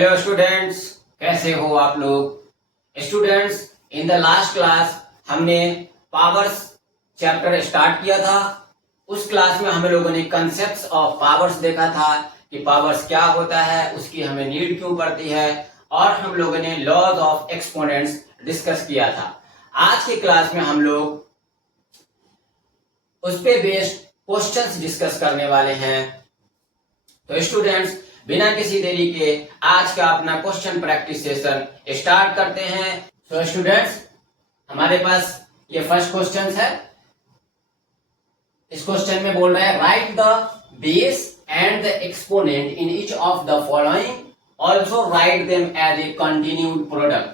Hello students, कैसे हो आप लोग। Students, in the last class हमने पावर्स चैप्टर स्टार्ट किया था। उस क्लास में हम लोगों ने कंसेप्ट्स ऑफ पावर्स देखा था कि पावर्स क्या होता है, उसकी हमें नीड क्यों पड़ती है, और हम लोगों ने लॉज ऑफ एक्सपोनेंट्स डिस्कस किया था। आज की क्लास में हम लोग उस पे बेस्ड क्वेश्चंस डिस्कस करने वाले हैं। तो स्टूडेंट्स, बिना किसी देरी के आज का अपना क्वेश्चन प्रैक्टिस सेशन स्टार्ट करते हैं। तो स्टूडेंट्स, हमारे पास ये फर्स्ट क्वेश्चन है। इस क्वेश्चन में बोल रहा है write the base and the exponent in each of the following, also write them as a continued product.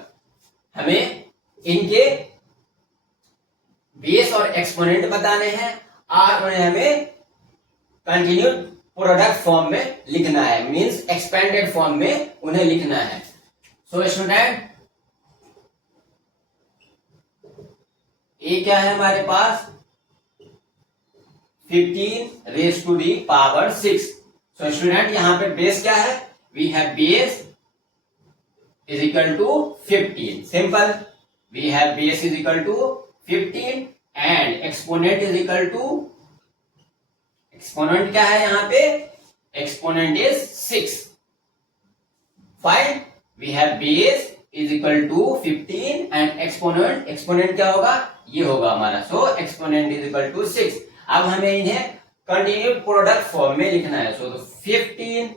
हमें इनके बेस और एक्सपोनेंट बताने हैं और उन्हें हमें कंटिन्यूड प्रोडक्ट फॉर्म में लिखना है, मींस एक्सपेंडेड फॉर्म में उन्हें लिखना है। सो स्टूडेंट, ये क्या है हमारे पास 15 raise to the power 6। So student, यहां पे बेस क्या है, we have base is equal to 15। Simple, we have base is equal to 15 and exponent is equal to, exponent क्या है यहाँ पे, exponent is 6। Fine, we have base is equal to 15 and exponent, exponent क्या होगा, ये होगा हमारा। So exponent is equal to 6। अब हमें इन्हें कंटिन्यूड प्रोडक्ट फॉर्म में लिखना है। सो 15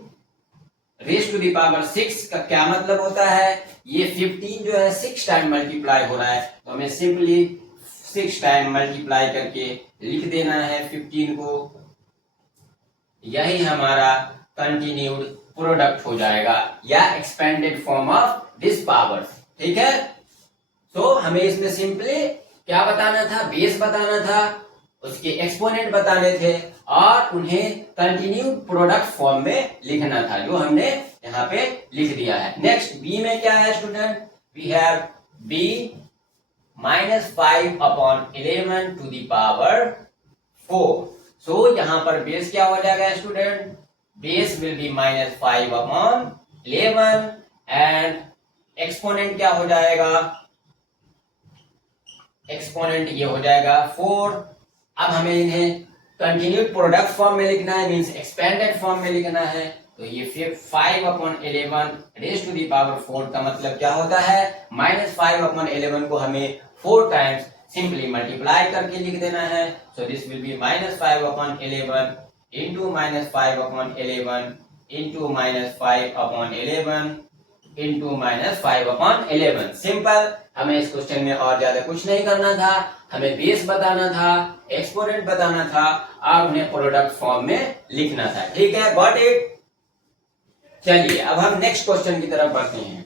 रेज टू द पावर 6 का क्या मतलब होता है, ये 15 जो है 6 टाइम मल्टीप्लाई हो रहा है, तो हमें सिंपली 6 टाइम मल्टीप्लाई करके लिख देना है 15 को। यही हमारा कंटिन्यूड प्रोडक्ट हो जाएगा या expanded form of this power. ठीक है, तो हमें इसमें सिंपली क्या बताना था, बेस बताना था, उसके एक्सपोनेंट बताने थे और उन्हें कंटिन्यूड प्रोडक्ट फॉर्म में लिखना था, जो हमने यहाँ पे लिख दिया है। नेक्स्ट बी में क्या है student, we have B -5/11 to the power 4। So यहाँ पर बेस क्या हो जाएगा student, base will be -5/11 and exponent क्या हो जाएगा, एक्सपोनेंट ये हो जाएगा 4। अब हमें इन्हें कंटिन्यूड प्रोडक्ट फॉर्म में लिखना है, मींस एक्सपेंडेड फॉर्म में लिखना है। तो ये फिर 5/11 रेज टू दी पावर 4 का मतलब क्या होता है, -5/11 को हमें 4 टाइम्स सिंपली मल्टीप्लाई करके लिख देना है। So this will be -5/11 into -5/11 into -5/11 into -5/11। Simple, हमें इस क्वेश्चन में और ज्यादा कुछ नहीं करना था, हमें बेस बताना था, एक्सपोनेंट बताना था और उन्हें प्रोडक्ट फॉर्म में लिखना था। ठीक है, गॉट इट। चलिए अब हम नेक्स्ट क्वेश्चन की तरफ बढ़ते हैं।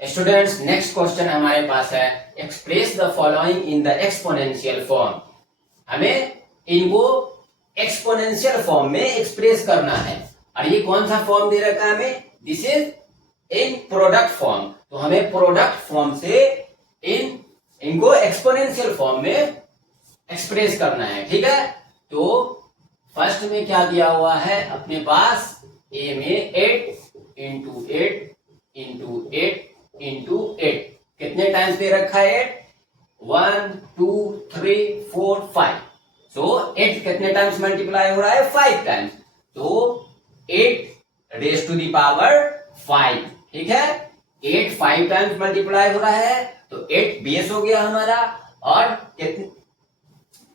स्टूडेंट्स, नेक्स्ट क्वेश्चन हमारे पास है express the following in the exponential form. हमें इनको एक्सपोनेंशियल फॉर्म में एक्सप्रेस करना है और ये कौन सा फॉर्म दे रखा है हमें, this is in product form. तो हमें प्रोडक्ट फॉर्म से इनको एक्सपोनेंशियल फॉर्म में एक्सप्रेस करना है। ठीक है, तो फर्स्ट में क्या दिया हुआ है अपने पास, ए में 8 इंटू 8 इंटू 8 इंटू 8, कितने टाइम्स दे रखा है 8, 1 2 3 4 5। सो 8 कितने टाइम्स मल्टीप्लाई हो रहा है, 5 टाइम्स। तो 8 रेज टू दी पावर 5। ठीक है, 8 5 टाइम्स मल्टीप्लाई हो रहा है, तो 8 बेस हो गया हमारा, और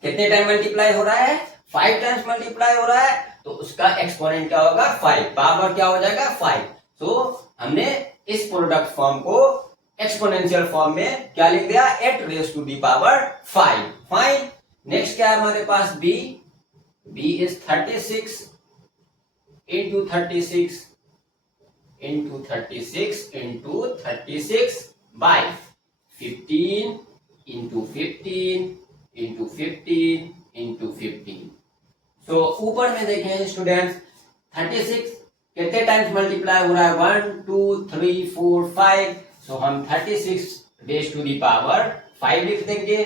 कितने टाइम मल्टीप्लाई हो रहा है, 5 टाइम्स मल्टीप्लाई हो रहा है, तो उसका एक्सपोनेंट क्या होगा 5, पावर क्या हो जाएगा 5। तो हमने इस प्रोडक्ट फॉर्म को एक्सपोनेंशियल फॉर्म में क्या लिख दिया, 8 raise to the power 5। Fine, next क्या है हमारे पास, B, B is 36 into 36 into 36 into 36 by 15 into 15 into 15 into 15। तो ऊपर में देखें स्टूडेंट्स, 36 कितने टाइम्स मल्टीप्लाई हो रहा है, 1 2 3 4 5। सो हम 36 रेज टू दी पावर 5 लिख देंगे।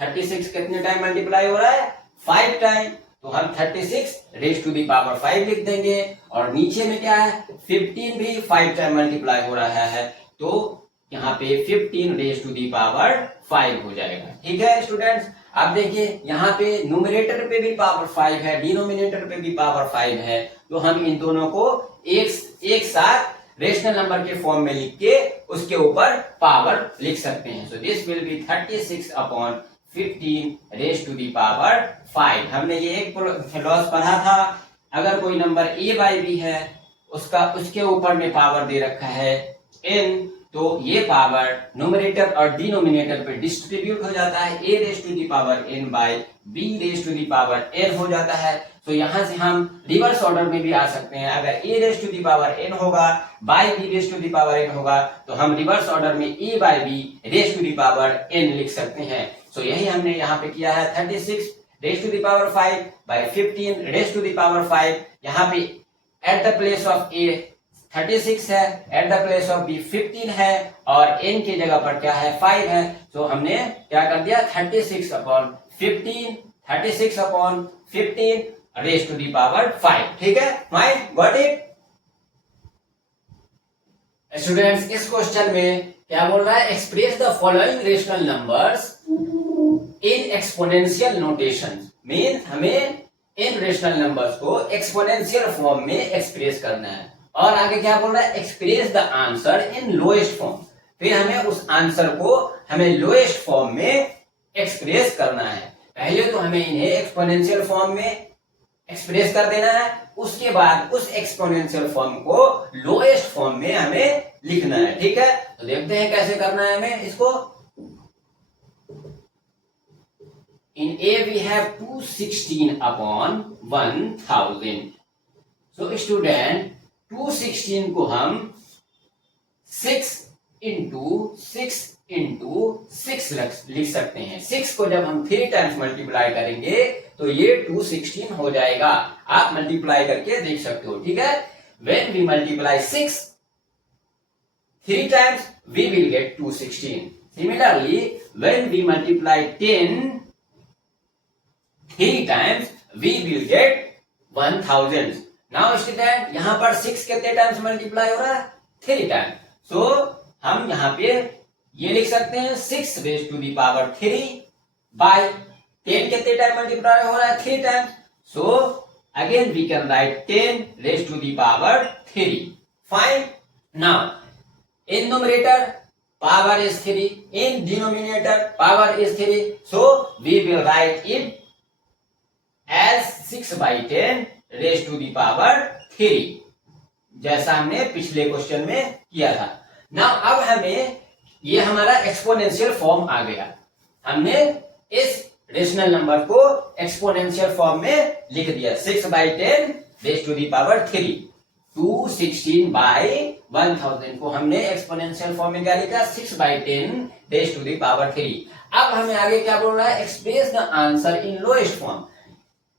36 कितने टाइम मल्टीप्लाई हो रहा है, 5 टाइम। तो हम 36 रेज टू द पावर 5 लिख देंगे, और नीचे में क्या है 15 भी 5 टाइम मल्टीप्लाई हो रहा है, तो यहाँ पे 15 रेज टू द पावर 5 हो जाएगा। ठीक है स्टूडेंट्स, आप देखिए यहाँ पे न्यूमरेटर पे भी पावर 5 है, डिनोमिनेटर पे भी पावर 5 है, तो हम इन दोनों को एक साथ रेशनल नंबर के फॉर्म में लिख के उसके ऊपर पावर लिख सकते हैं। So this will be 36 upon 15 raise to the power 5। हमने ये एक लॉस पढ़ा था, अगर कोई नंबर a बाई बी है उसके ऊपर में पावर दे रखा है n, तो ये पावर न्यूमरेटर और डिनोमिनेटर पे डिस्ट्रीब्यूट हो जाता है, a raise to the power n by b raise to the power n हो जाता है। तो यहां से हम रिवर्स ऑर्डर में भी आ सकते हैं, अगर a raise to the power n होगा by b raise to the power n होगा, तो हम रिवर्स ऑर्डर में a by b raise to the power n लिख सकते हैं। सो यही हमने यहाँ पे किया है, 36 raise to the power 5 by 15 raise to the power 5। यहाँ पे at the place of a 36 है, at the place of b 15 है, और n की जगह पर क्या है 5 है। तो हमने क्या कर दिया 36 upon 15 raise to the power 5। ठीक है, फाइन, गॉट इट स्टूडेंट्स। इस क्वेश्चन में क्या बोल रहा है, express the following rational numbers in exponential notation. Means हमें इन रेशनल नंबर्स को एक्सपोनेंशियल फॉर्म में एक्सप्रेस करना है, और आगे क्या बोल रहा है, express the answer in lowest form. फिर हमें उस आंसर को हमें लोएस्ट फॉर्म में एक्सप्रेस करना है। पहले तो हमें इन्हें एक्सपोनेंशियल फॉर्म में एक्सप्रेस कर देना है, उसके बाद उस एक्सपोनेंशियल फॉर्म को लोएस्ट फॉर्म में हमें लिखना है। ठीक है, तो देखते हैं कैसे करना है हमें इसको। In A we have 216 upon 1000. So student 216 को हम 6 into 6 लिख सकते हैं। 6 को जब हम 3 टाइम्स मल्टीप्लाई करेंगे तो ये 216 हो जाएगा। आप मल्टीप्लाई करके देख सकते हो। ठीक है, when we multiply 6 3 times we will get 216. Similarly, when we multiply 10 3 times we will get 1000. Now student, यहाँ पर 6 कितने टाइम्स मल्टीप्लाई हो रहा है 3 टाइम्स। सो हम यहाँ पे ये लिख सकते हैं 6 raise to the power 3 by 10 कितने टाइम मल्टीप्लाई हो रहा है 3 times. So again we can write 10 raise to the power 3। Fine, now in numerator power is 3, in denominator power is 3, so we will write it as 6 by 10 raised to the power 3, जैसा हमने पिछले question में किया था। Now अब हमें ये हमारा एक्सपोनेंशियल फॉर्म आ गया, हमने इस रेशनल नंबर को एक्सपोनेंशियल फॉर्म में लिख दिया 6 by 10 raised to the power 3। 216 by 1000 को हमने एक्सपोनेंशियल फॉर्म में क्या लिखा 6 by 10 raised to the power 3। अब हमें आगे क्या बोल रहा है, express the answer in lowest form.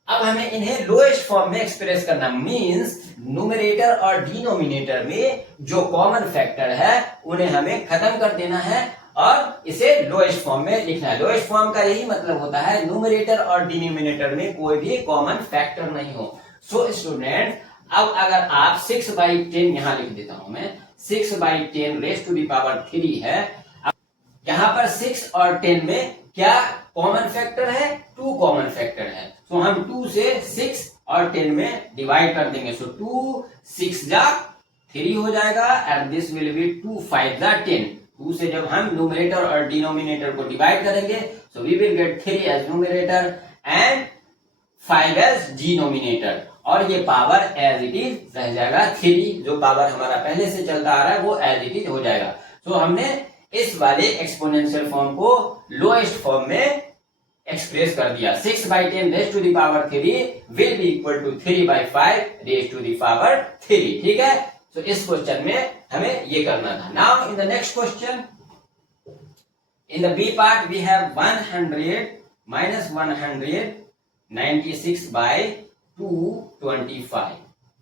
अब हमें इन्हें लोएस्ट फॉर्म में एक्सप्रेस करना, मींस न्यूमरेटर और डिनोमिनेटर में जो कॉमन फैक्टर है उन्हें हमें खत्म कर देना है और इसे लोएस्ट फॉर्म में लिखना है। लोएस्ट फॉर्म का यही मतलब होता है न्यूमरेटर और डिनोमिनेटर में कोई भी कॉमन फैक्टर नहीं हो। सो स्टूडेंट, अब अगर आप 6 by 10 यहां लिख देता हूं मैं, 6 by 10 raise to the power 3 है। यहां पर 6 और 10 में क्या कॉमन फैक्टर है, 2 कॉमन फैक्टर है। तो हम 2 से 6 और 10 में डिवाइड कर देंगे। सो 2 6 जा 3 हो जाएगा एंड दिस विल बी 2 5 जा 10। 2 से जब हम न्यूमरेटर और डिनोमिनेटर को डिवाइड करेंगे so we will get 3 as numerator and 5 as denominator, और ये पावर एज इट इज रह जाएगा 3, जो पावर हमारा पहले से चलता आ रहा है वो एज इट इज हो जाएगा। सो हमने इस वाले एक्सपोनेंशियल फॉर्म को लोएस्ट फॉर्म में एक्सप्रेस कर दिया। 6 by 10 raise to the power 3 will be equal to 3 by 5 raise to the power 3। ठीक है, तो इस क्वेश्चन में हमें ये करना था। Now in the next question, in the B part we have 100 minus 196 by 225।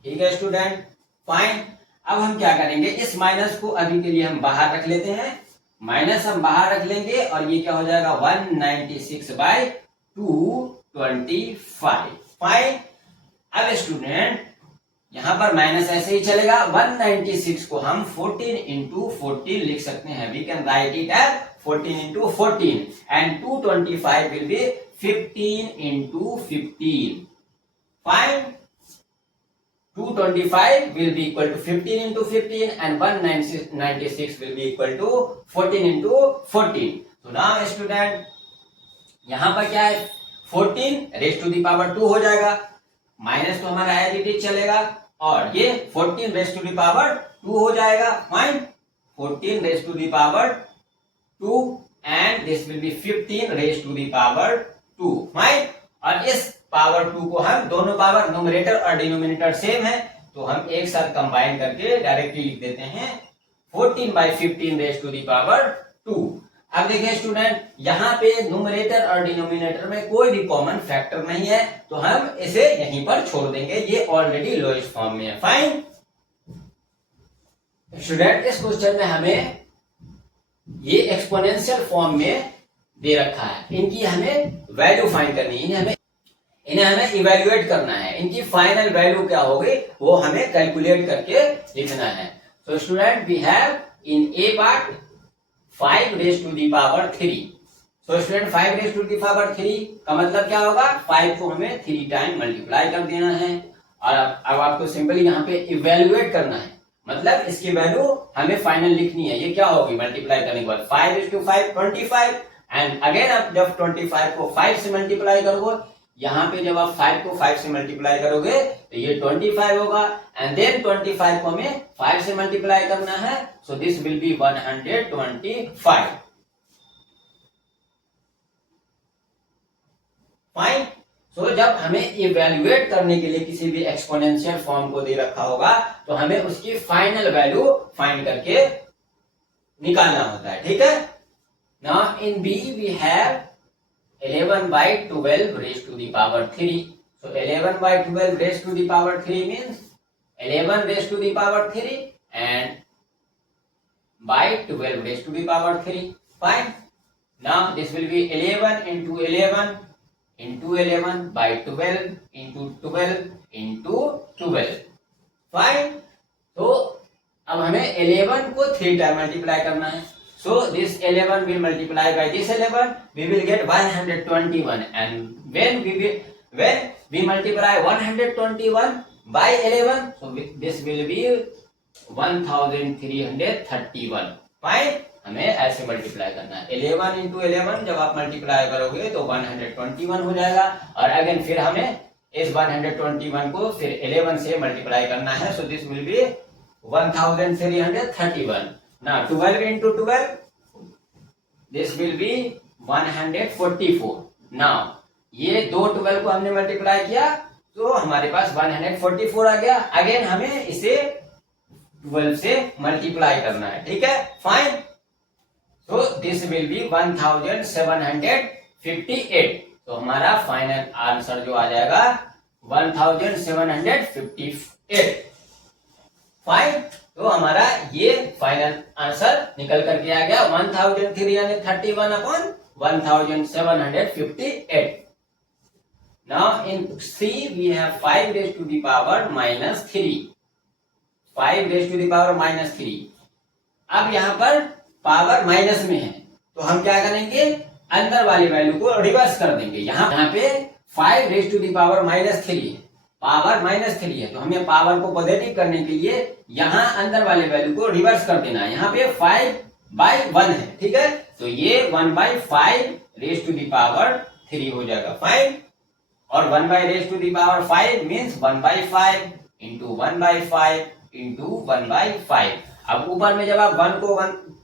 ठीक है स्टूडेंट, फाइन। अब हम क्या करेंगे, इस माइनस को अभी के लिए हम बाहर रख लेते हैं, माइनस हम बाहर रख लेंगे और ये क्या हो जाएगा 196 by 225। फाइन। अब स्टूडेंट यहां पर माइनस ऐसे ही चलेगा, 196 को हम 14 इंटू 14 लिख सकते हैं, we can write it as 14 into 14 and 225 will be 15 into 15 fine. 225 will be equal to 15 into 15 and 196 will be equal to 14 into 14. So now student यहां पर क्या है, 14 रेज टू दी पावर 2 हो जाएगा, माइनस तो हमारा एज इट इज चलेगा और ये 14 रेज टू दी पावर 2 हो जाएगा fine. 14 raise to the power 2 and this will be 15 raise to the power 2 fine. और इस पावर 2 को हम दोनों पावर न्यूमरेटर और डिनोमिनेटर सेम है तो हम एक साथ कंबाइन करके डायरेक्टली लिख देते हैं 14/15 रेज टू दी पावर 2। अब देखिए स्टूडेंट यहाँ पे न्यूमरेटर और डिनोमिनेटर में कोई भी कॉमन फैक्टर नहीं है तो हम इसे यहीं पर छोड़ देंगे, ये ऑलरेडी लोएस्ट फॉर्म में है फाइन। स्टूडेंट इस क्वेश्चन में हमें ये एक्सपोनेंशियल फॉर्म में दे रखा है, इनकी हमें वैल्यू फाइंड करनी है, इन्हें हमें इवेल्युएट करना है, इनकी फाइनल वैल्यू क्या होगी वो हमें कैलकुलेट करके लिखना है। So student we have in a part 5 raise to the power 3। So student 5 raise to the power 3 का मतलब क्या होगा, 5 को हमें 3 टाइम मल्टीप्लाई कर देना है और अब आपको सिंपली यहाँ पे इवेल्युएट करना है, मतलब इसकी वैल्यू हमें फाइनल लिखनी है। ये क्या होगी मल्टीप्लाई करने के बाद 5/5 25 एंड अगेन आप जब 25 को 5 से मल्टीप्लाई करोगे, यहाँ पे जब आप 5 को 5 से मल्टीप्लाई करोगे तो ये 25 होगा एंड देन 25 को हमें 5 से मल्टीप्लाई करना है, so this will be 125 fine. So जब हमें इवेल्युएट करने के लिए किसी भी एक्सपोनेंशियल फॉर्म को दे रखा होगा तो हमें उसकी फाइनल वैल्यू फाइंड करके निकालना होता है, ठीक है। Now in b we have 11/12 raised to the power 3. So 11/12 raised to the power 3 means 11 raised to the power 3 and by 12 raised to the power 3. Fine. Now this will be 11 into 11 into 11 by 12 into 12 into 12. Fine. तो अब हमें 11 को 3 time multiply करना है। So this 11 will multiply by this 11, we will get 121 and when we multiply 121 by 11, so this will be 1331 fine। हमें ऐसे multiply करना है, 11 into 11 जब आप मल्टीप्लाई करोगे तो 121 हो जाएगा और अगेन फिर हमें इस 121 को फिर 11 से मल्टीप्लाई करना है, so this will be 1331। Now 12 into 12, this will be 144। Now ये दो 12 को हमने मल्टीप्लाई किया तो हमारे पास 144 आ गया, अगेन हमें इसे 12 से मल्टीप्लाई करना है, ठीक है फाइन। तो दिस विल बी 1758। तो हमारा फाइनल आंसर जो आ जाएगा 1758 फाइन। तो हमारा ये फाइनल आंसर निकल करके आ गया 1331 upon 1758। Now in c we have 5 raise to the power -3, 5 raise to the power -3। अब यहाँ पर पावर माइनस में है तो हम क्या करेंगे, अंदर वाली वैल्यू को रिवर्स कर देंगे। यहाँ पे 5 रेज टू द पावर -3 है, पावर -3 है तो हमें पावर को पॉजिटिव करने के लिए यहाँ अंदर वाले वैल्यू को रिवर्स कर देना है। यहाँ पे 5/1 है, ठीक है, तो ये 1/5 रेज टू द पावर 3 हो जाएगा फाइन। और 1/5 मीन्स 1/5 इंटू 1/5 इंटू 1/5। अब ऊपर में जब आप 1 को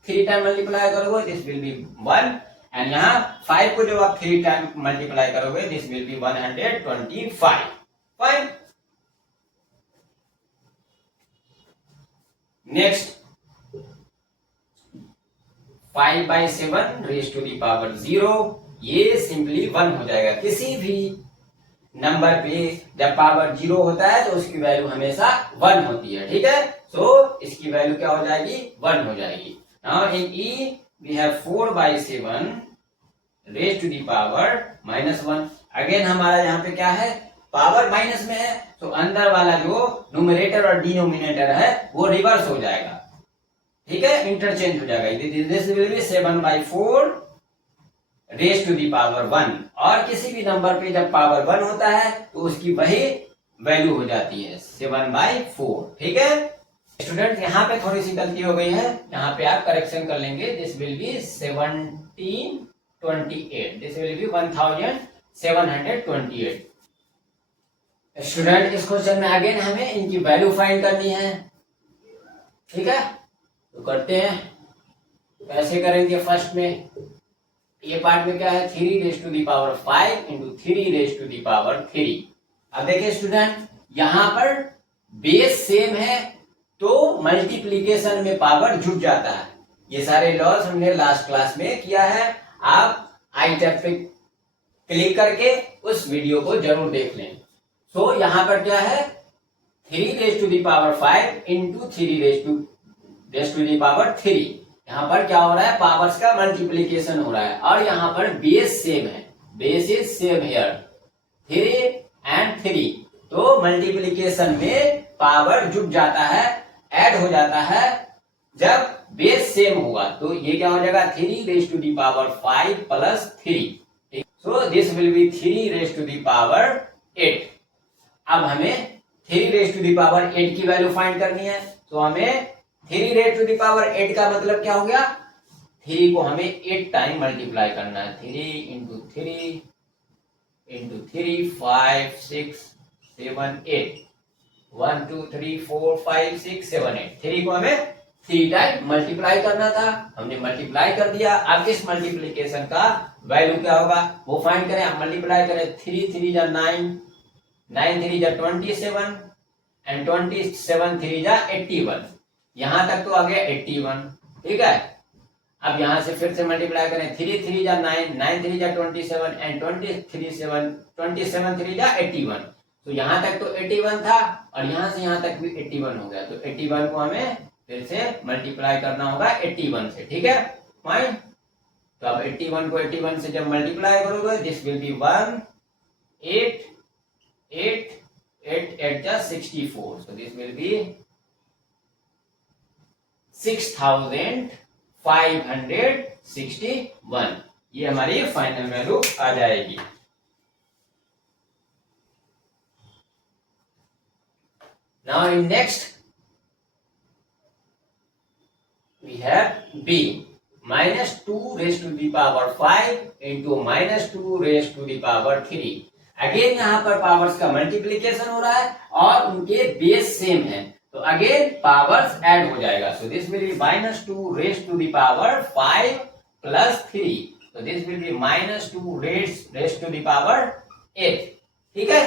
3 टाइम मल्टीप्लाई करोगे दिस विल बी 1 एंड यहाँ 5 को जब आप 3 टाइम मल्टीप्लाई करोगे this will be 125 fine. Next 5/7 raise to the power 0, ये सिंपली 1 हो जाएगा। किसी भी नंबर पे जब पावर 0 होता है तो उसकी वैल्यू हमेशा 1 होती है, ठीक है। सो इसकी वैल्यू क्या हो जाएगी, 1 हो जाएगी। Now in e we have 4/7 raise to the power -1। Again हमारा यहाँ पे क्या है, पावर माइनस में है तो अंदर वाला जो न्यूमरेटर और डिनोमिनेटर है वो रिवर्स हो जाएगा, ठीक है, इंटरचेंज हो जाएगा। This will be 7/4 raise to the power 1। और किसी भी नंबर पे जब पावर 1 होता है तो उसकी वही वैल्यू हो जाती है 7/4, ठीक है। स्टूडेंट यहाँ पे थोड़ी सी गलती हो गई है, यहाँ पे आप करेक्शन कर लेंगे। This will B 1728, this will B 1728। Student इस क्वेश्चन में अगेन हमें इनकी वैल्यू फाइंड करनी है, ठीक है, तो करते हैं। कैसे करेंगे? फर्स्ट में ये पार्ट में क्या है, 3 raise to the power 5 into 3 raise to the power 3। अब देखिए स्टूडेंट, यहां पर बेस सेम है तो मल्टीप्लीकेशन में पावर जुट जाता है। ये सारे लॉज हमने लास्ट क्लास में किया है, आप आई टैब पे क्लिक करके उस वीडियो को जरूर देख लें। तो यहां पर क्या है, 3 raise to the power 5 into 3 raise to the power 3। यहाँ पर क्या हो रहा है, पावर्स का मल्टीप्लीकेशन हो रहा है और यहाँ पर बेस सेम है, base is same here 3 and 3, तो मल्टीप्लीकेशन में पावर जुट जाता है, ऐड हो जाता है। जब बेस सेम होगा तो ये क्या हो जाएगा, 3 raise to the power 5 plus 3, so this will be 3 raise to the power 8। अब हमें 3 रेज टू दी पावर 8 की वैल्यू फाइंड करनी है, तो हमें 3 रेज टू दी पावर 8 का मतलब क्या हो गया, 3 को हमें 8 टाइम मल्टीप्लाई करना है। 3 इंटू 3 इंटू 3 5 6 7 8 1 2 3 4 5 6 7 8, 3 को हमें 3 टाइम मल्टीप्लाई करना था, हमने मल्टीप्लाई कर दिया। अब इस मल्टीप्लीकेशन का वैल्यू क्या होगा वो फाइंड करें। अब मल्टीप्लाई करें, 3 3 जा 9, 9 3 जा 27 एंड 27 3 जा 81, यहां तक तो आ गया 81, ठीक है। अब यहां से फिर से मल्टीप्लाई करें, 3 3 जा 9, 9 3 जा 27 एंड 27 3 जा 81, तो यहां तक तो 81 था और यहां से यहां तक भी 81 हो गया, तो 81 को हमें फिर से मल्टीप्लाई करना होगा 81 से, ठीक है, फाइन। तो अब 81 को 81 से जब मल्टीप्लाई करोगे, दिस विल बी 1 8 8 8 8 जा 64, so this will be 6561, ये हमारी फाइनल वैल्यू आ जाएगी। Now in next we have B, -2 raised to the power 5 into -2 raised to the power 3। Again यहाँ पर पावर्स का मल्टीप्लीकेशन हो रहा है और उनके बेस सेम है, तो अगेन पावर्स ऐड हो जाएगा। So this will be -2 raise to the power 5 plus 3, तो this will be -2 raise to the power 8, ठीक है,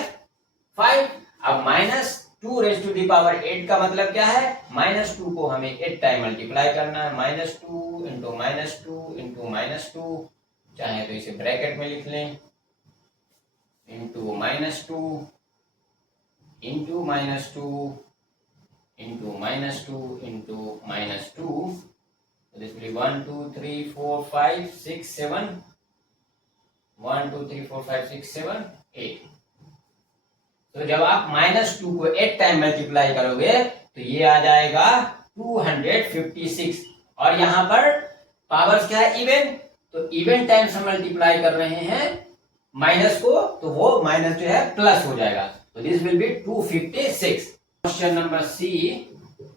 5। अब -2 रेज टू द पावर 8 का मतलब क्या है, -2 को हमें 8 टाइम मल्टीप्लाई करना है, -2 इंटू -2 इंटू -2, चाहे तो इसे ब्रैकेट में लिख लें, into -2 into -2 into -2 into -2, this will be 1 2 3 4 5 6 7 1 2 3 4 5 6 7 8। तो जब आप -2 को 8 टाइम मल्टीप्लाई करोगे तो ये आ जाएगा 256, और यहां पर पावर्स क्या है, इवन, तो इवन टाइम से मल्टीप्लाई कर रहे हैं माइनस को, तो वो माइनस जो है प्लस हो जाएगा, तो this will be 256। Question number c,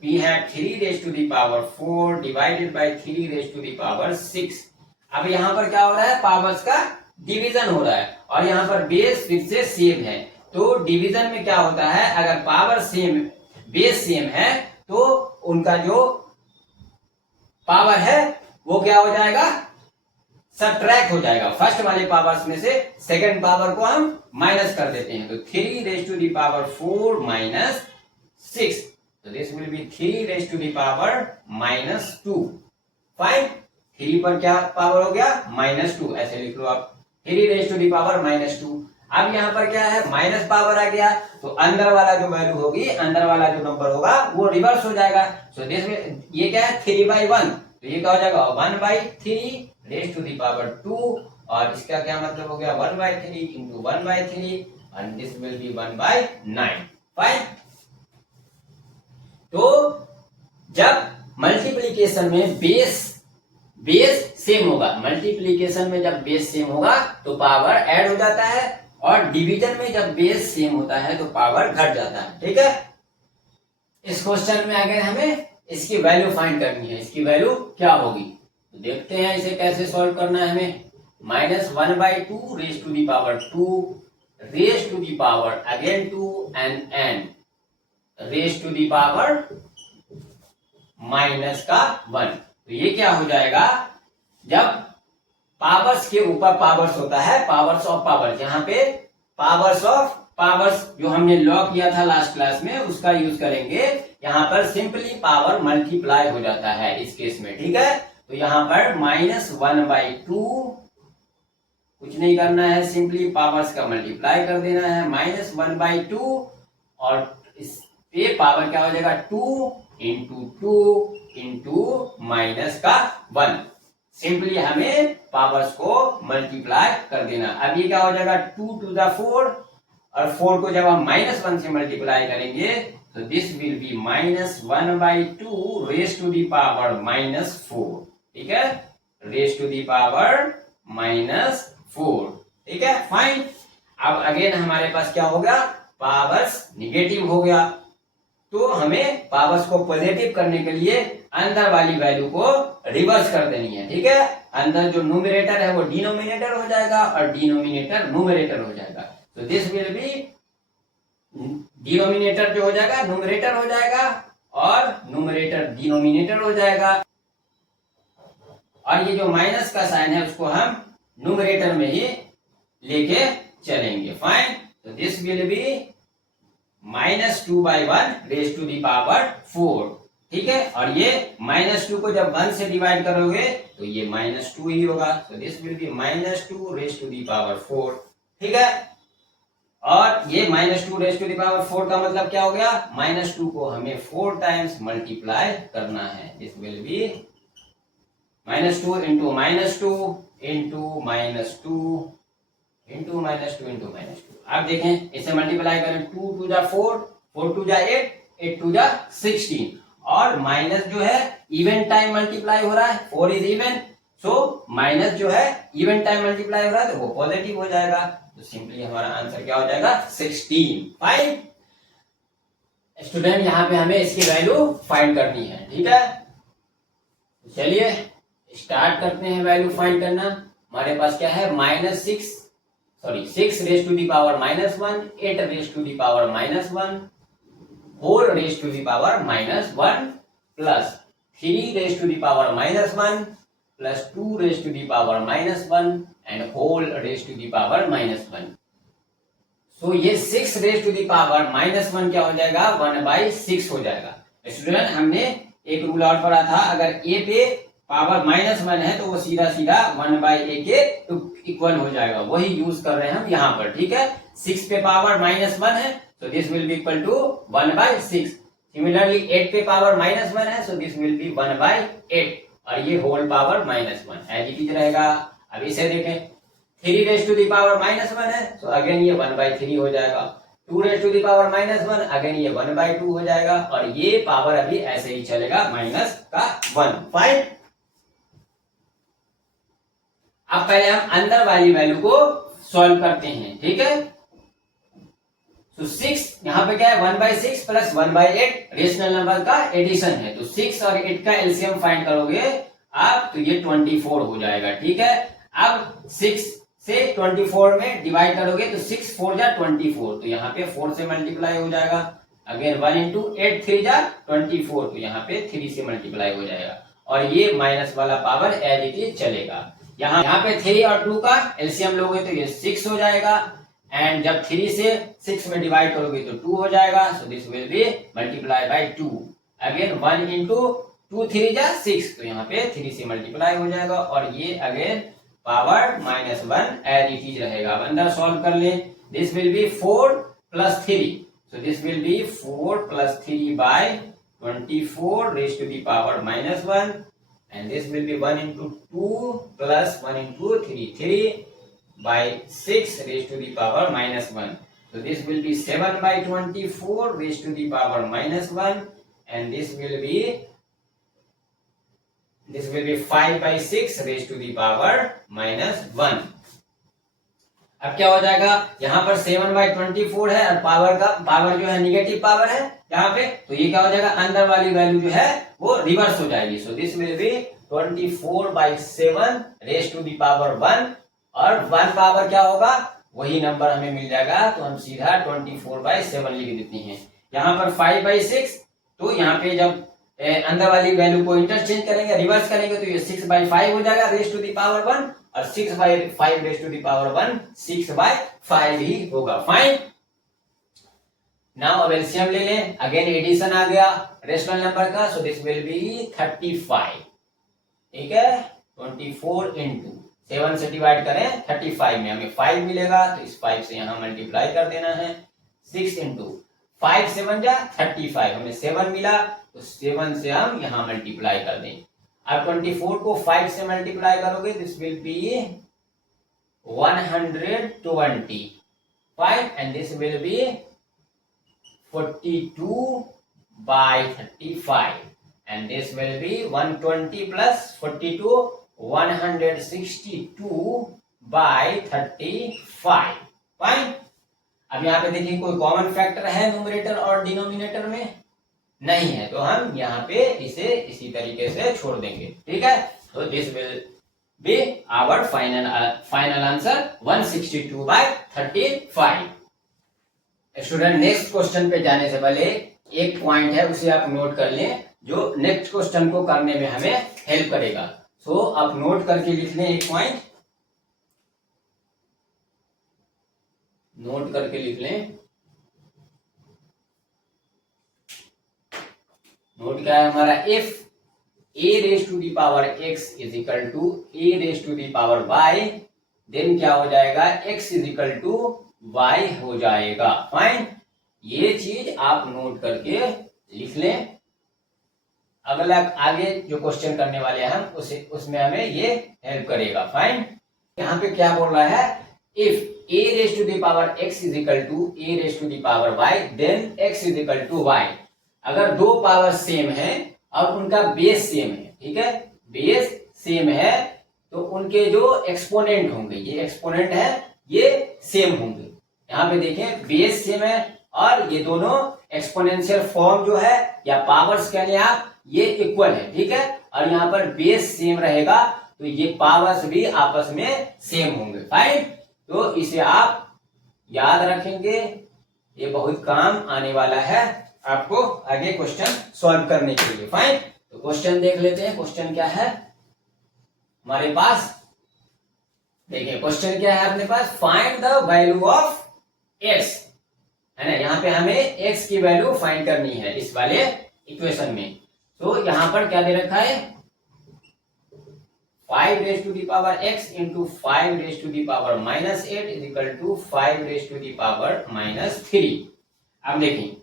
we have 3 raise to the power 4 divided by 3 raise to the power 6। अब यहाँ पर क्या हो रहा है, पावर्स का डिवीजन हो रहा है और यहाँ पर बेस फिर से सेम है, तो डिवीजन में क्या होता है, अगर पावर सेम बेस सेम है तो उनका जो पावर है वो क्या हो जाएगा, सबट्रैक्ट हो जाएगा। फर्स्ट वाले पावर्स में से सेकंड पावर को हम माइनस कर देते हैं, तो 3 raise to the power 4 minus 6, तो this will be 3 raise to the power -2, fine. 3 पर क्या पावर हो गया, -2, ऐसे लिख लो आप, 3 रेज टू दी पावर -2। अब यहाँ पर क्या है, माइनस पावर आ गया, तो अंदर वाला जो वैल्यू होगी, अंदर वाला जो नंबर होगा वो रिवर्स हो जाएगा। सो दिस में ये क्या है, 3/1, तो ये क्या हो जाएगा 1/3 रेज टू दी पावर 2, और इसका क्या मतलब हो गया 1/3 into 1/3, and this will be 1/9. Fine. तो जब मल्टीप्लीकेशन में बेस सेम होगा, मल्टीप्लीकेशन में जब बेस सेम होगा तो पावर ऐड हो जाता है, और डिवीजन में जब बेस सेम होता है तो पावर घट जाता है। ठीक है, इस क्वेश्चन में अगर हमें इसकी वैल्यू फाइंड करनी है, इसकी वैल्यू क्या होगी, तो देखते हैं इसे कैसे सॉल्व करना है हमें। -1/2 raise to the power 2 raise to the power again 2 and n raise to the power -1। तो ये क्या हो जाएगा, जब पावर्स के ऊपर पावर्स होता है, पावर्स ऑफ पावर्स, यहाँ पे पावर्स ऑफ पावर्स जो हमने लॉ किया था लास्ट क्लास में उसका यूज करेंगे। यहाँ पर सिंपली पावर मल्टीप्लाई हो जाता है इस केस में। ठीक है, तो यहाँ पर -1/2 कुछ नहीं करना है, सिंपली पावर्स का मल्टीप्लाई कर देना है, -1/2 और इस पे पावर क्या हो जाएगा 2 इंटू 2 इंटू -1। सिंपली हमें पावर्स को मल्टीप्लाई कर देना। अब ये क्या हो जाएगा 2 to the 4, और 4 को जब हम -1 से मल्टीप्लाई करेंगे तो this will be -1/2 raise to the power -4। ठीक है, रेज टू दी पावर -4। ठीक है, फाइन। अब अगेन हमारे पास क्या हो गया, पावर्स निगेटिव हो गया, तो हमें पावर्स को पॉजिटिव करने के लिए अंदर वाली वैल्यू को रिवर्स कर देनी है। ठीक है, अंदर जो न्यूमरेटर है वो डिनोमिनेटर हो जाएगा और डिनोमिनेटर न्यूमरेटर हो जाएगा। तो दिस विल बी, डिनोमिनेटर जो हो जाएगा न्यूमरेटर हो जाएगा और न्यूमरेटर डिनोमिनेटर हो जाएगा, और ये जो माइनस का साइन है उसको हम न्यूमरेटर में ही लेके चलेंगे। फाइन, तो this will be -2/1 raise to the power 4। ठीक है, और ये -2 को जब 1 से डिवाइड करोगे तो ये -2 ही होगा, तो this will be -2 raise to the power 4। ठीक है, और ये -2 रेज टू दी पावर 4 का मतलब क्या हो गया, -2 को हमें 4 टाइम्स मल्टीप्लाई करना है। This will be -2 into -2 into -2 into -2 into -2। आप देखें इसे मल्टीप्लाई करें, 2 to the 4, 4 to the 8, 8 to the 16, और माइनस जो है इवन टाइम मल्टीप्लाई हो रहा है, 4 इज इवन, सो माइनस जो है इवन टाइम मल्टीप्लाई हो रहा है तो वो पॉजिटिव हो जाएगा। तो सिंपली हमारा आंसर क्या हो जाएगा 16। फाइन स्टूडेंट, यहाँ पे हमें इसकी वैल्यू फाइंड करनी है। ठीक है, चलिए स्टार्ट करते हैं वैल्यू फाइंड करना। हमारे पास क्या है, -6 raise to the power -1, 8 raise to the power -1 whole raise to the power -1 plus 3 raise to the power -1 plus 2 raise to the power -1 and whole raise to the power -1। So ये 6 raise to the power -1 क्या हो जाएगा, 1/6 हो जाएगा। Student, हमने एक rule और पढ़ा था, अगर a पे पावर -1 है तो वो सीधा 1/a के इक्वल हो जाएगा, वही यूज कर रहे हैं हम यहाँ पर। ठीक है, 6 पे पावर -1 है तो this will be equal to 1/6। Similarly 8 पे पावर -1 है सो दिस विल बी 1/8, और ये whole power -1 as it is रहेगा। अब इसे देखें, 3 रेज टू दी पावर -1 है तो अगेन ये 1/3 हो जाएगा, 2 raise to the power -1 again ये 1/2 हो जाएगा, और ये पावर अभी ऐसे ही चलेगा -1। फाइन, अब पहले हम अंदर वाली वैल्यू को सॉल्व करते हैं। ठीक है, तो 6 यहाँ पे क्या है, 1/6 प्लस 1/8 रेशनल नंबर का एडिशन है, तो 6 और 8 का एलसीएम फाइंड करोगे आप तो ये 24 हो जाएगा। ठीक है, अब 6 से 24 में डिवाइड करोगे तो 6 4 जा 24, तो यहाँ पे 4 से मल्टीप्लाई हो जाएगा, अगेन 1 इंटू 8 3 जा 24, तो यहाँ पे 3 से मल्टीप्लाई हो जाएगा, और ये माइनस वाला पावर एज इट इज चलेगा। यहाँ पे 3 और 2 का एलसीएम लोगे तो ये 6 हो जाएगा, एंड जब 3 से 6 में डिवाइड करोगे तो 2 हो जाएगा, so this will B multiply by 2, again 1 into 2 3 जा 6, तो यहाँ पे 3 से मल्टीप्लाई हो जाएगा, और ये again power -1 as it is रहेगा। अब अंदर सॉल्व कर ले, this will be 4 plus 3, so this will be 4 plus 3 by 24 raise to the power -1, and this will be 1 into 2 plus 1 into 3 by 6 raised to the power -1, So this will be 7 by 24 raised to the power minus 1 and this will be 5 by 6 raised to the power minus 1. अब क्या हो जाएगा, यहाँ पर 7 by 24 है और power जो है निगेटिव पावर है यहाँ पे, तो ये क्या हो जाएगा, अंदर वाली वैल्यू जो है वो रिवर्स हो जाएगी. So this will be 24 by 7 raise to the power 1 और 1 पावर क्या होगा, वही नंबर हमें मिल जाएगा. तो हम सीधा 24 by 7 लिख देते हैं. यहाँ पर 5 by 6, तो यहाँ पे जब अंदर वाली वैल्यू को इंटरचेंज करेंगे, रिवर्स करेंगे, तो ये 6 by 5 हो जाएगा रेज टू दी पावर 1 और 6 by 5 raise to the power 1 6 by 5 ही होगा. फाइन. नाउ अब एलसीएम ले लें. अगेन एडिशन आ गया रेशनल नंबर का. सो दिस विल बी 35. ठीक है, 24 इंटू 7 से डिवाइड करें 35 में हमें 5 मिलेगा, तो इस 5 से यहां मल्टीप्लाई कर देना है. 6 इंटू 5 7 जा 35, हमें 7 मिला, तो 7 से हम यहां मल्टीप्लाई कर दें. अब 24 को 5 से मल्टीप्लाई करोगे, this will B 120 and this will B 42 by 35 and this will be 120 plus 42 162 by 35. Fine. अब यहाँ पे देखिए कोई कॉमन फैक्टर है न्यूमरेटर और डिनोमिनेटर में, नहीं है, तो हम यहाँ पे इसे इसी तरीके से छोड़ देंगे. ठीक है, तो this will be our final answer 162 by 35. Student, next question पे जाने से पहले एक पॉइंट है, उसे आप नोट कर लें, जो नेक्स्ट क्वेश्चन को करने में हमें हेल्प करेगा. सो आप नोट करके लिख लें एक पॉइंट, नोट करके लिख लें. नोट क्या है हमारा, if a raise to the power x is equal to a raise to the power y, then क्या हो जाएगा, x is equal to y हो जाएगा. फाइन. ये चीज आप नोट करके लिख लें. अगला आगे जो क्वेश्चन करने वाले हैं हम उसमें हमें ये हेल्प करेगा. फाइन. यहाँ पे क्या बोल रहा है, if a raise to the power x is equal to a raise to the power y, then x is equal to y. अगर दो पावर सेम है और उनका बेस सेम है, ठीक है, बेस सेम है, तो उनके जो एक्सपोनेंट होंगे, ये एक्सपोनेंट है, ये सेम होंगे. यहाँ पे देखें बेस सेम है और ये दोनों एक्सपोनेंशियल फॉर्म जो है या पावर्स कह लें आप, ये इक्वल है. ठीक है, और यहाँ पर बेस सेम रहेगा, तो ये पावर्स भी आपस में सेम होंगे. फाइन. तो इसे आप याद रखेंगे, ये बहुत काम आने वाला है आपको आगे क्वेश्चन सॉल्व करने के लिए. फाइन. तो क्वेश्चन देख लेते हैं. क्वेश्चन क्या है हमारे पास, देखिए क्वेश्चन क्या है अपने पास, find the value of x, है ना. यहाँ पे हमें x की वैल्यू फाइंड करनी है इस वाले इक्वेशन में. तो यहाँ पर क्या दे रखा है, 5 raise to the power x into 5 raise to the power minus 8 is equal to 5 raise to the power minus 3. अब देखिए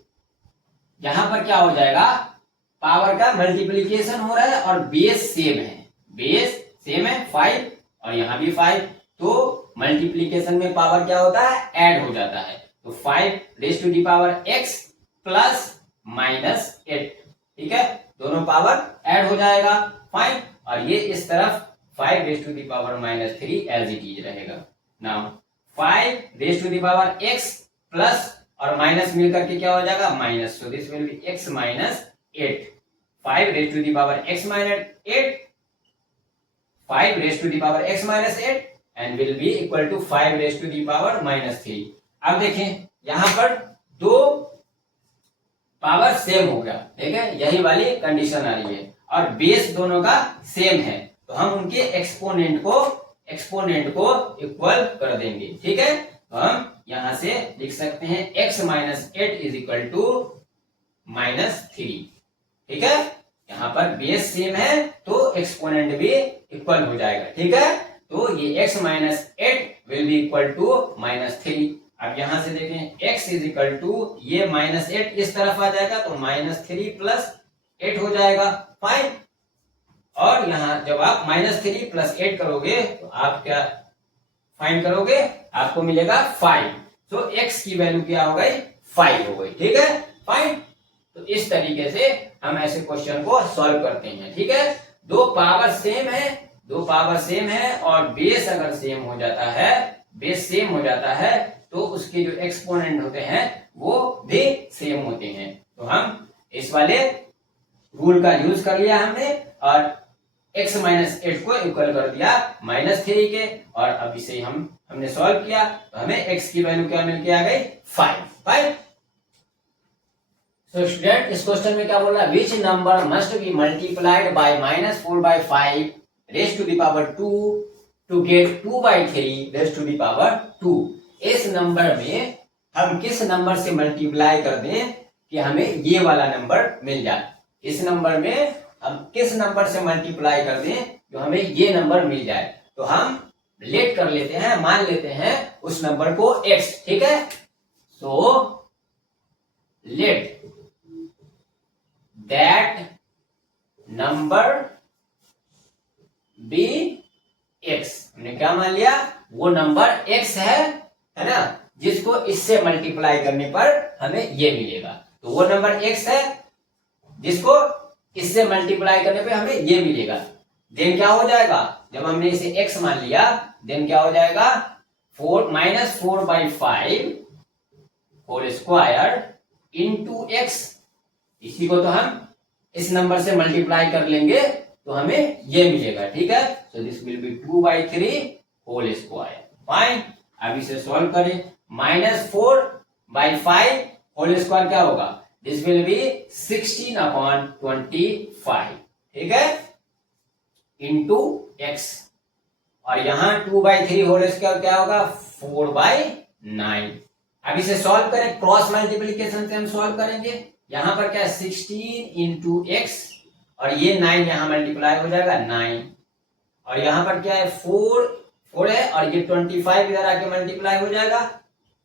यहां पर क्या हो जाएगा, पावर का मल्टीप्लीकेशन हो रहा है और बेस सेम है, बेस सेम है 5 और यहाँ भी 5, तो मल्टीप्लीकेशन में पावर क्या होता है, ऐड हो जाता है. तो 5 raise to the power x plus minus 8, ठीक है, दोनों पावर ऐड हो जाएगा. फाइन. और ये इस तरफ 5 raise to the power minus 3 as it is रहेगा. Now 5 raise to the power x plus और माइनस मिलकर के क्या हो जाएगा, minus. So this will be x minus 8. 5 raise to the power x minus 8, 5 raise to the power x minus 8 and will be equal to 5 raise to the power minus 3. अब देखें यहां पर दो पावर सेम हो गया, ठीक है, यही वाली कंडीशन आ रही है, और बेस दोनों का सेम है, तो हम उनके एक्सपोनेंट को इक्वल कर देंगे. ठीक है, तो हम यहां से लिख सकते हैं x minus 8 is equal to minus 3. ठीक है, यहाँ पर बेस सेम है तो एक्सपोनेंट भी इक्वल हो जाएगा. ठीक है, तो ये x minus 8 will be equal to minus 3. अब यहां से देखें x इज इक्वल टू, ये माइनस 8 इस तरफ आ जाएगा, तो माइनस 3 प्लस 8 हो जाएगा. फाइन. और यहाँ जब आप माइनस 3 प्लस 8 करोगे तो आप क्या फाइंड करोगे, आपको मिलेगा 5. सो x की वैल्यू क्या हो गई 5 हो गई। ठीक है, फाइन। तो इस तरीके से हम ऐसे क्वेश्चन को सॉल्व करते हैं। ठीक है, दो पावर सेम है और बेस अगर सेम हो जाता है, बेस सेम हो जाता है तो उसके जो एक्सपोनेंट होते हैं वो भी सेम होते हैं। तो हम इस वाले रूल का यूज कर लिया हमने और x माइनस 8 को इक्वल कर दिया -3 के, और अब इसे हमने सॉल्व किया तो हमें x की वैल्यू क्या मिल के आ गई 5। तो स्टूडेंट इस क्वेश्चन में क्या बोल रहा है, which number must be multiplied by -4/5 raise to the power 2 get गेट 2/3 रेज टू द पावर 2। इस नंबर में हम किस नंबर से मल्टीप्लाई कर दें कि हमें ये वाला नंबर मिल जाए। इस नंबर में हम किस नंबर से मल्टीप्लाई कर दें जो हमें ये नंबर मिल जाए। तो हम लेट कर लेते हैं, मान लेते हैं उस नंबर को x। ठीक है, so let that number be x। हमने क्या मान लिया, वो नंबर x है ना, जिसको इससे मल्टीप्लाई करने पर हमें ये मिलेगा। तो वो नंबर x है जिसको इससे मल्टीप्लाई करने पे हमें ये मिलेगा। देन क्या हो जाएगा, जब हमने इसे x मान लिया देन क्या हो जाएगा, 4/5 होल स्क्वायर इंटू x। इसी को तो हम इस नंबर से मल्टीप्लाई कर लेंगे तो हमें ये मिलेगा। ठीक है, so this will be 2/3 whole square. Fine, अब इसे सॉल्व करें। -4/5 होल स्क्वायर क्या होगा, दिस विल बी 16/25। ठीक है, इंटू x, और यहां 2/3 होल स्क्वायर क्या होगा 4/9। अब इसे सॉल्व करें, क्रॉस मल्टीप्लीकेशन से हम सॉल्व करेंगे। यहां पर क्या है 16 इंटू x, और ये 9 यहां मल्टीप्लाई हो जाएगा 9, और यहां पर क्या है 4 है, और ये 25 इधर आके मल्टीप्लाई हो जाएगा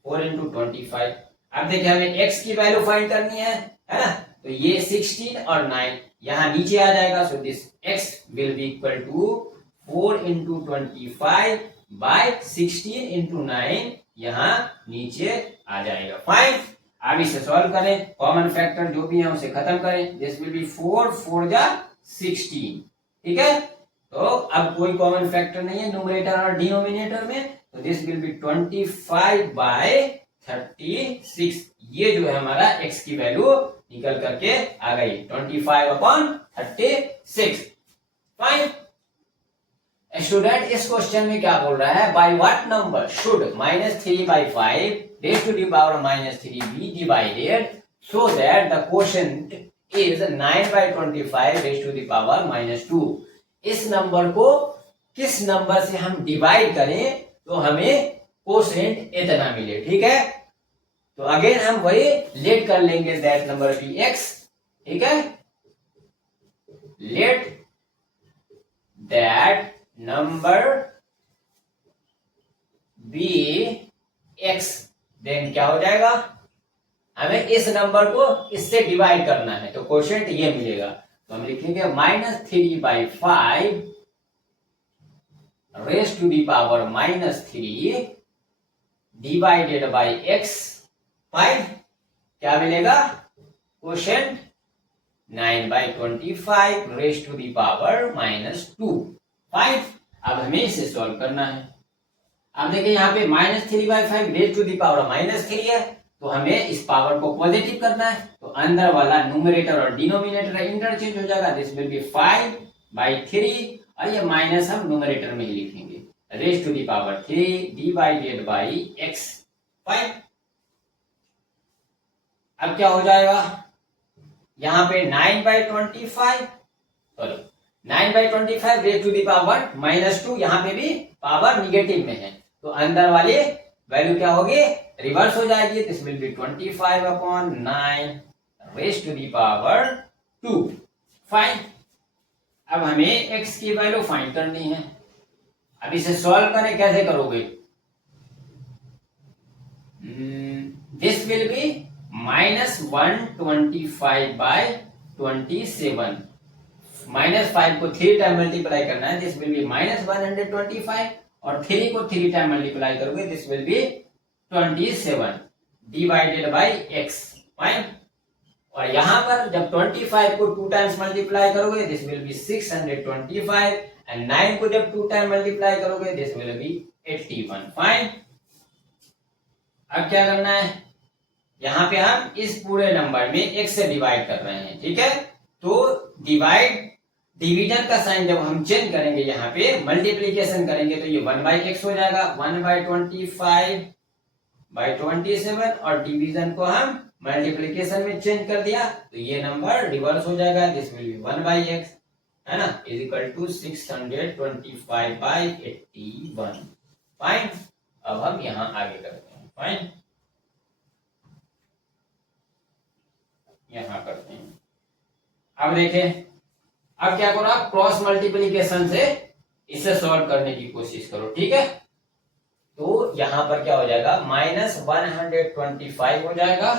4 इंटू 25। अब देखिए हमें x की वैल्यू फाइंड करनी है ना, तो ये 16 और 9 यहां नीचे आ जाएगा। So this x will be equal to 4 into 25 by 16 into 9 यहां नीचे आ जाएगा। फाइन, अब इसे सॉल्व करें, कॉमन फैक्टर जो भी है उसे खत्म करें। दिस विल बी 4 जा 16। ठीक है, तो अब कोई कॉमन फैक्टर नहीं है न्यूमरेटर और डिनोमिनेटर में, तो दिस विल बी 25/36। ये जो है हमारा x की वैल्यू निकल करके आ गई 25/36। फाइन स्टूडेंट, इस क्वेश्चन में क्या बोल रहा है, by what number should -3/5 raised to the power -3 be divided so that the quotient is 9/25 raised to the power -2। इस नंबर को किस नंबर से हम डिवाइड करें तो हमें कोशेंट इतना मिले। ठीक है, तो अगेन हम वही लेट कर लेंगे दैट नंबर बी x। ठीक है, let that number be x, then क्या हो जाएगा, हमें इस नंबर को इससे डिवाइड करना है तो कोशेंट ये मिलेगा। तो हम लिखेंगे -3/5 raise to the power -3 divided by x। Fine, क्या मिलेगा, quotient 9/25 raise to the power -2। Fine, अब हमें इसे सॉल्व करना है। अब देखिए यहाँ पे -3/5 रेज टू दी पावर -3 है, तो हमें इस पावर को पॉजिटिव करना है, तो अंदर वाला न्यूमरेटर और डिनोमिनेटर इंटरचेंज हो जाएगा। दिस विल बी 5/3, और ये माइनस हम न्यूमरेटर में ही लिखेंगे, raise to the power 3 divided by x। Fine, अब क्या हो जाएगा, यहाँ पे 9/25 रेज टू दी पावर -2, यहाँ पे भी पावर निगेटिव में है, तो अंदर वाली वैल्यू क्या होगी, रिवर्स हो जाएगी। This will be 25/9 raise to the power 2। Fine, अब हमें x की वैल्यू फाइंड करनी है। अब इसे सॉल्व करें, कैसे करोगे, दिस विल बी -125/27। -5 को 3 टाइम मल्टीप्लाई करना है, दिस विल बी -125, और 3 को 3 टाइम मल्टीप्लाई करोगे this will B 27 divided by x, fine. और यहां पर जब 25 को 2 टाइम्स मल्टीप्लाई करोगे दिस विल बी 625 एंड 9 को जब 2 टाइम मल्टीप्लाई करोगे दिस विल बी 81, फाइन। अब क्या करना है, यहां पे हम इस पूरे नंबर में x से डिवाइड कर रहे हैं, ठीक है। तो डिवीजन का साइन जब हम चेंज करेंगे, यहाँ पे मल्टीप्लीकेशन करेंगे तो ये 1/x हो जाएगा, 1/25/27 और डिवीजन को हम मल्टीप्लीकेशन में चेंज कर दिया तो ये नंबर रिवर्स हो जाएगा, दिस विल बी 1/x, है ना, इज इक्वल टू 625/81, फाइन। अब हम यहाँ आगे करते हैं, फाइन, यहाँ करते हैं। अब देखें, अब क्या करो, आप क्रॉस मल्टीप्लीकेशन से इसे सॉल्व करने की कोशिश करो, ठीक है। तो यहां पर क्या हो जाएगा, -125 हो जाएगा,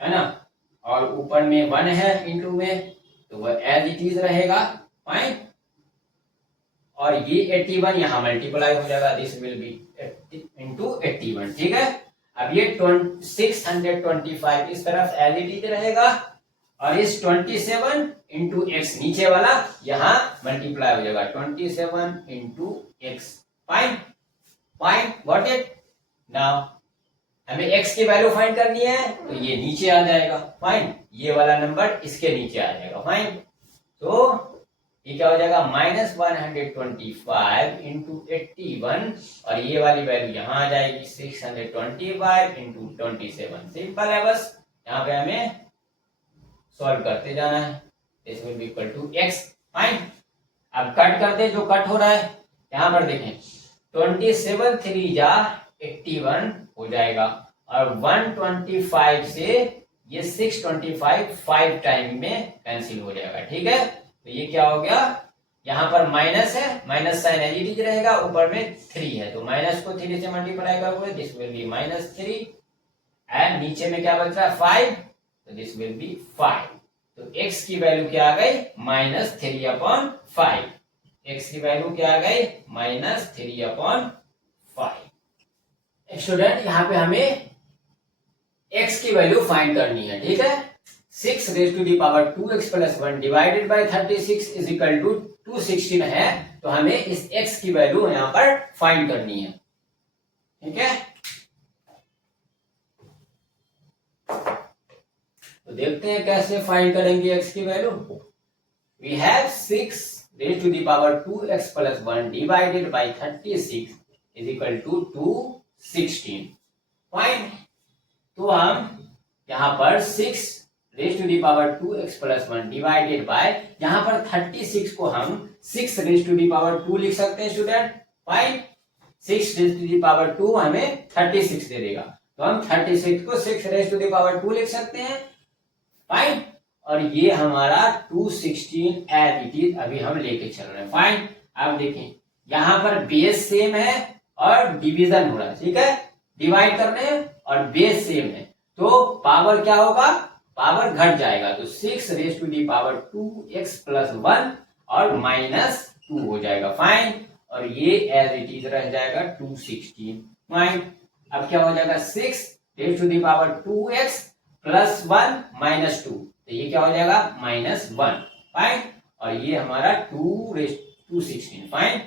है ना, और ऊपर में 1 है इंटू में तो वह एज इट इज रहेगा, फाइन। और ये 81 यहां मल्टीप्लाई हो जाएगा, दिस विल बी इंटू 81, ठीक है। अब ये 625 इस तरफ एज इट इज रहेगा और इस 27 इंटू एक्स नीचे वाला यहां मल्टीप्लाई हो जाएगा, 27 into x, fine, fine, got it. Now हमें x की वैल्यू फाइंड करनी है तो ये नीचे आ जाएगा, फाइन, ये वाला नंबर इसके नीचे आ जाएगा, फाइन। तो ये क्या हो जाएगा, -125 इंटू 81 और ये वाली वैल्यू यहाँ आ जाएगी 625 इंटू 27, सिंपल है, बस यहाँ पे हमें सॉल्व करते जाना है, this will be equal to x, fine. अब कट करते, जो कट हो रहा है यहाँ पर देखें, 27 3 जा 81 हो जाएगा और 125 से ये 625 5 टाइम में कैंसिल हो जाएगा, ठीक है। तो ये क्या हो गया, यहाँ पर माइनस है, minus sign as it is रहेगा, ऊपर में 3 है तो माइनस को 3 से मल्टीप्लाई करोगे दिस विल बी -3 एंड नीचे में क्या बच रहा है 5, तो दिस विल बी 5। तो x की वैल्यू क्या आ गई, -3/5, x की वैल्यू क्या आ गई, -3/5। स्टूडेंट यहाँ पे हमें x की वैल्यू फाइंड करनी है, ठीक है। 6⁻² x + 1 divided by 36 is equal to 216 है, तो हमें इस x की वैल्यू यहाँ पर फाइंड करनी है, ठीक है। तो देखते हैं कैसे फाइंड करेंगे x की value. We have 6⁻² x + 1 divided by 36 is equal to 216, fine. तो हम यहाँ पर 6⁻² x + 1 डिवाइडेड बाय, यहाँ पर 36 को हम 6⁻² लिख सकते हैं स्टूडेंट, फाइन। 6⁻² हमें 36 दे देगा तो हम 36 को 6⁻² लिख सकते हैं, फाइन। और ये हमारा 216 एज इट इज अभी हम लेके चल रहे हैं, फाइन। अब देखें यहाँ पर बेस सेम है और डिवीजन हो रहा है, ठीक है, डिवाइड कर रहे हैं और बेस सेम है तो पावर क्या होगा, पावर घट जाएगा, तो 6⁻² x + 1 और -2 हो जाएगा, फाइन। और ये एज इट इज रह जाएगा 216, फाइन। अब क्या हो जाएगा, 6⁻² x + 1 -2, तो ये क्या हो जाएगा, -1, फाइन। और ये हमारा 216, फाइन।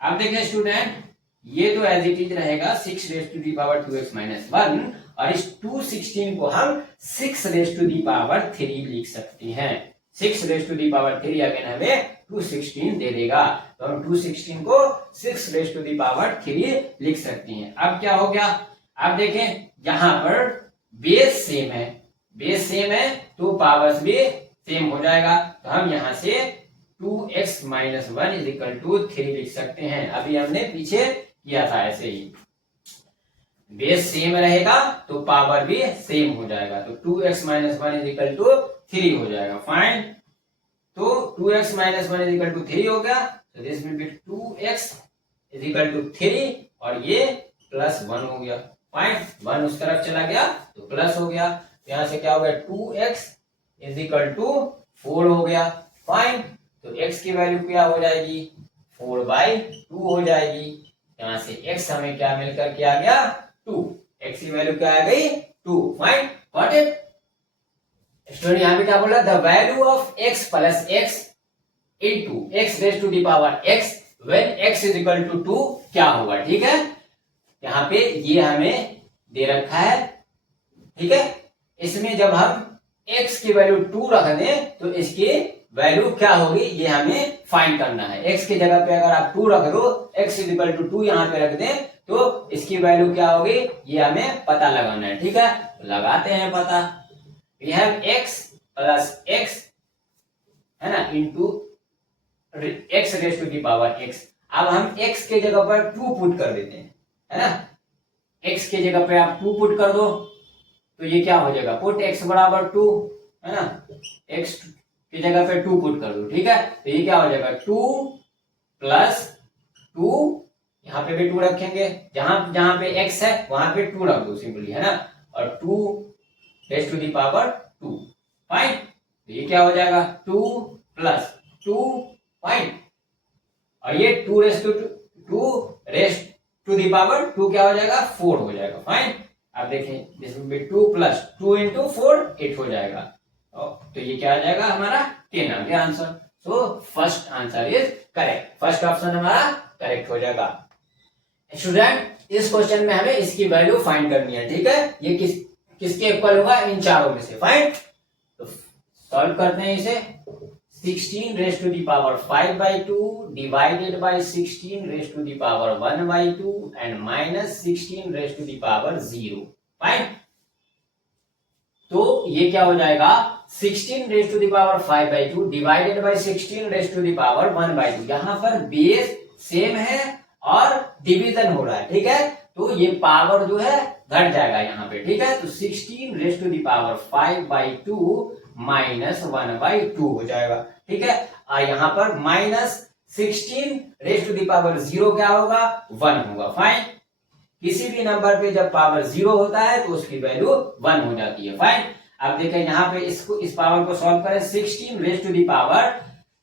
अब देखें स्टूडेंट, ये तो एज इट इज रहेगा 6⁻² x - 1 और इस 216 को हम 6⁻³ लिख सकते हैं। 6⁻³ अगेन हमें 216 दे देगा, तो हम 216 को 6⁻³ लिख सकते हैं। अब क्या हो गया, अब देखें यहाँ पर बेस सेम है, बेस सेम है तो पावर्स भी सेम हो जाएगा, तो हम यहाँ से 2x - 1 = 3 लिख सकते हैं। अभी हमने पीछे किया था ऐसे ही, बेस सेम रहेगा तो पावर भी सेम हो जाएगा, तो 2x - 1 = 3 हो जाएगा, फाइन। तो 2x - 1 = 3 हो गया, तो दिस विल बी 2x = 3 और ये +1 हो गया, फाइन। 1 उस तरफ चला गया तो प्लस हो गया, यहां से क्या हो गया, 2x = 4 हो गया, फाइन। तो x की वैल्यू क्या हो जाएगी, 4/2 हो जाएगी। यहां से x हमें क्या मिलकर के आ गया, 2, x की वैल्यू क्या आ गई 2, फाइन, गॉट इट। स्टूडेंट यहाँ पे क्या बोला, the value of x plus x into x raise to the power x when x is equal to 2 क्या होगा, ठीक है। यहाँ पे ये हमें दे रखा है, ठीक है। इसमें जब हम x की वैल्यू 2 रख दें तो इसकी वैल्यू क्या होगी ये हमें फाइंड करना है। x की जगह पे अगर आप 2 रख दो, x इज इक्वल टू 2 यहाँ पे रख दें तो इसकी वैल्यू क्या होगी ये हमें पता लगाना है, ठीक है। तो लगाते हैं पता। We have x plus x है ना into x raise to the power x। अब हम x के जगह पर 2 पुट कर देते हैं, है ना। x के जगह पे आप 2 पुट कर दो तो ये क्या हो जाएगा, पुट x बराबर 2, है ना। x की जगह पे 2 पुट कर दो, ठीक है। तो ये क्या हो जाएगा 2 प्लस 2, यहाँ पे भी 2 रखेंगे, जहां जहां पे x है वहां पे 2 रख दो सिंपली, है ना। और 2 raise to the power 2, fine. तो ये क्या हो जाएगा 2 प्लस 2, फाइन। और ये 2 रेज टू दी पावर 2 क्या हो जाएगा 4 हो जाएगा, फाइन। अब देखें this will be 2 plus 2 into 4 8 हो जाएगा। तो ये क्या आ जाएगा हमारा 10 आ गया answer. So first answer is correct, first option हमारा करेक्ट हो जाएगा। स्टूडेंट इस क्वेश्चन में हमें इसकी वैल्यू फाइंड करनी है, ठीक है। ये किसके इक्वल होगा, इन चारों में से, फाइन। तो सॉल्व करते हैं इसे। 16 raise to the power 5/2 divided by 16 raise to the power 1/2 and minus 16 raise to the power 0, fine. तो ये क्या हो जाएगा 16 raise to the power 5/2 divided by 16 raise to the power 1/2। यहां पर बेस सेम है और डिवीजन हो रहा है, ठीक है। तो ये पावर जो है घट जाएगा यहाँ पे, ठीक है। तो 16 raise to the power 5/2 minus 1/2 हो जाएगा, ठीक है। और यहाँ पर minus 16 raise to the power 0 क्या होगा 1 होगा, फाइन। किसी भी नंबर पे जब पावर 0 होता है तो उसकी वैल्यू 1 हो जाती है, फाइन। अब देखें यहाँ पे इस पावर को सॉल्व करें। 16 रेज टू दी पावर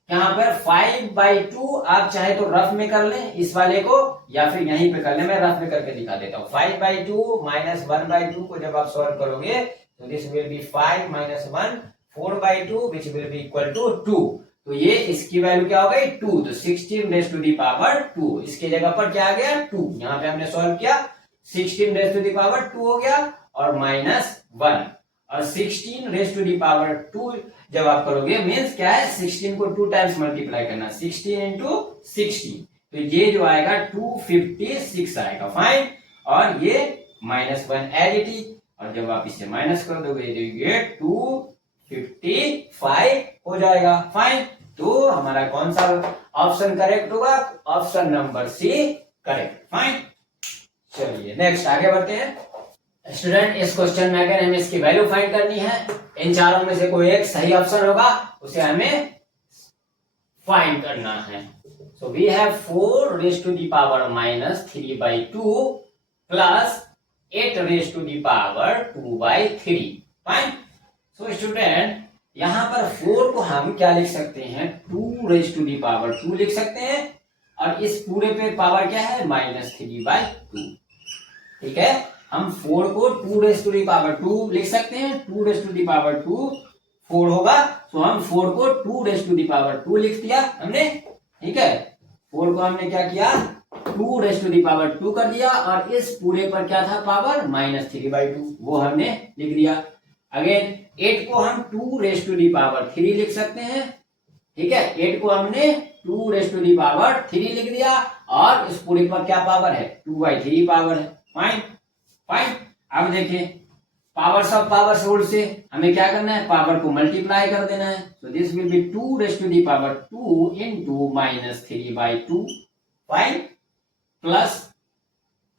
यहाँ पर 5/2 आप चाहे तो रफ में कर लें इस वाले को, या फिर यहीं पे कर लें, मैं रफ में करके दिखा देता हूँ। 5/2 माइनस 1/2 को जब आप सॉल्व करोगे तो this will be 5 minus 1 4/2 which will be equal to 2। तो ये इसकी वैल्यू क्या हो गई 2। तो 16 रेज टू दी पावर 2 इसके जगह पर क्या आ गया 2। यहाँ पे हमने सॉल्व किया 16 रेज टू दी पावर 2 हो गया और माइनस 1 और 16 रेज टू दी पावर 2 जब आप करोगे मीन्स क्या है 16 को 2 टाइम्स मल्टीप्लाई करना, 16 इंटू 60। तो ये जो आएगा 256 आएगा, फाइन। और ये माइनस 1 एज इट इज, और जब आप इसे माइनस कर दोगे तो ये 255 हो जाएगा, फाइन। तो हमारा कौन सा ऑप्शन करेक्ट होगा, option number c correct, fine. चलिए नेक्स्ट आगे बढ़ते हैं। स्टूडेंट इस क्वेश्चन में अगर हमें इसकी वैल्यू फाइंड करनी है, इन चारों में से कोई एक सही ऑप्शन होगा उसे हमें फाइंड करना है। So we have 4 raise to the power minus 3/2 plus 8 raise to the power 2/3, fine. So student यहां पर 4 को हम क्या लिख सकते हैं 2 रेज टू दी पावर 2 लिख सकते हैं, और इस पूरे पे पावर क्या है माइनस 3/2, ठीक है। हम 4 को 2 रेज टू दी पावर 2 लिख सकते हैं, 2 रेज टू दी पावर 2 4 होगा, तो हम 4 को 2 रेज टू दी पावर 2 लिख दिया हमने, ठीक है। 4 को हमने क्या किया 2 रेज टू दी पावर 2 कर दिया, और इस पूरे पर क्या था पावर माइनस 3/2 वो हमने लिख दिया। अगेन 8 को हम 2 रेज टू दी पावर 3 लिख सकते हैं, ठीक है। 8 को हमने 2 रेज टू दी पावर 3 लिख दिया, और इस पूरे पर क्या पावर है 2/3 पावर है, फाइन फाइन। अब देखिए पावर्स ऑफ पावर्स रूल से हमें क्या करना है पावर को मल्टीप्लाई कर देना है। So this will be 2 raise to the power 2 into minus 3/2, fine, plus